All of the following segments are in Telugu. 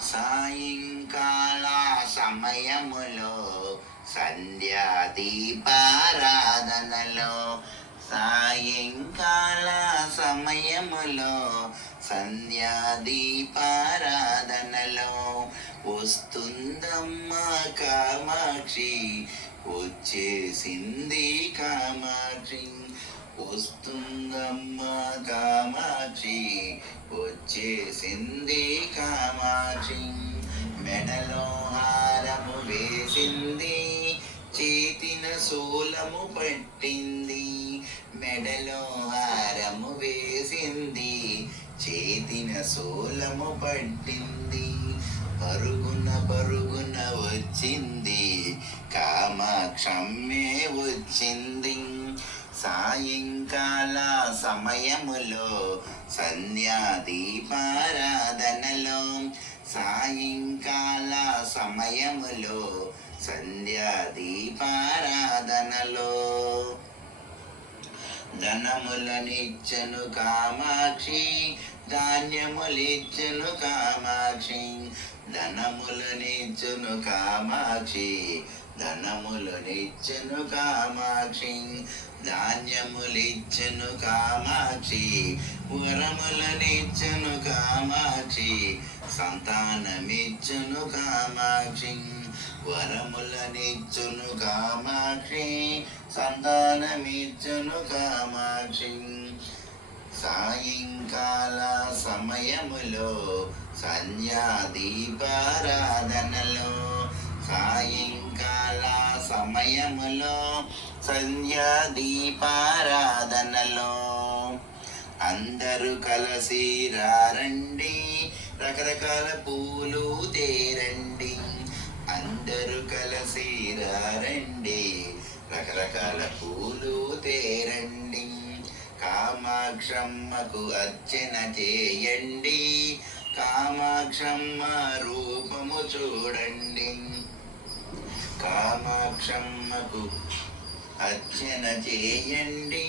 సాయంకాల సమయములో సంధ్యా దీపారాధనలో, సాయంకాల సమయములో సంధ్యా దీపారాధనలో వస్తుందమ్మా కామాక్షి, వచ్చేసింది కామాక్షి. వస్తుందమ్మా కామాక్షి, వచ్చేసింది కామాక్షి. మెడలో హారము వేసింది, చేతిన శూలము పట్టింది. మెడలో హారము వేసింది, చేతిన శూలము పట్టింది. పరుగున పరుగున వచ్చింది, కామాక్షమ్మే వచ్చింది. సాయంకాల సమయములో సంధ్యా దీపారాధనలో, సాయంకాల సమయములో సంధ్యా దీపారాధనలో ధనములనిచ్చెను కామాక్షి, ధాన్యములిచ్చెను కామాక్షి. ధనములనిచ్చెను కామాక్షి, ధనములనిచ్చెను కామాక్షి. ధాన్యములిచ్చెను కామాక్షి, వరములనిచ్చెను కామాక్షి. సంతానమిచ్చెను కామాక్షి, వరములనిచ్చెను కామాక్షి. సంతానమిచ్చెను కామాక్షి. సాయంకాల సమయములో సంధ్యా దీపారాధనలో, సాయంకాల సమయములో సంధ్యా దీపారాధనలో అందరూ కలిసి రారండి, రకరకాల పూలు తేరండి. అందరూ కలిసి రారండి, రకరకాల పూలు తేరండి. కామాక్షమ్మకు అర్చన చేయండి, కామాక్షమ్మ రూపము చూడండి. కామాక్షమ్మకు అర్చన చేయండి,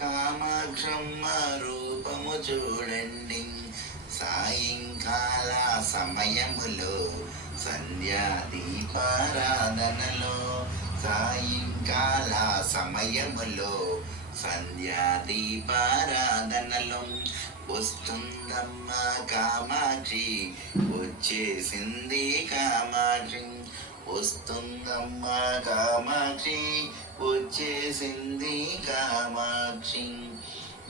కామాక్షమ్మ రూపము చూడండి. సాయంకాల సమయములో సంధ్యా దీపారాధనలో, సాయంకాల సమయములో సంధ్యా దీపారాధనలో వస్తుందమ్మా కామాక్షి, వచ్చేసింది కామాక్షి. వస్తుందమ్మా కామాక్షి, వచ్చేసింది కామాక్షి.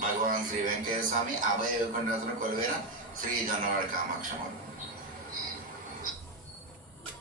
భగవాన్ శ్రీ వెంకటేశ్వర స్వామి అభయ వైకుంఠ కొలువైన శ్రీ జొన్నవాడ కామాక్షమ్మ.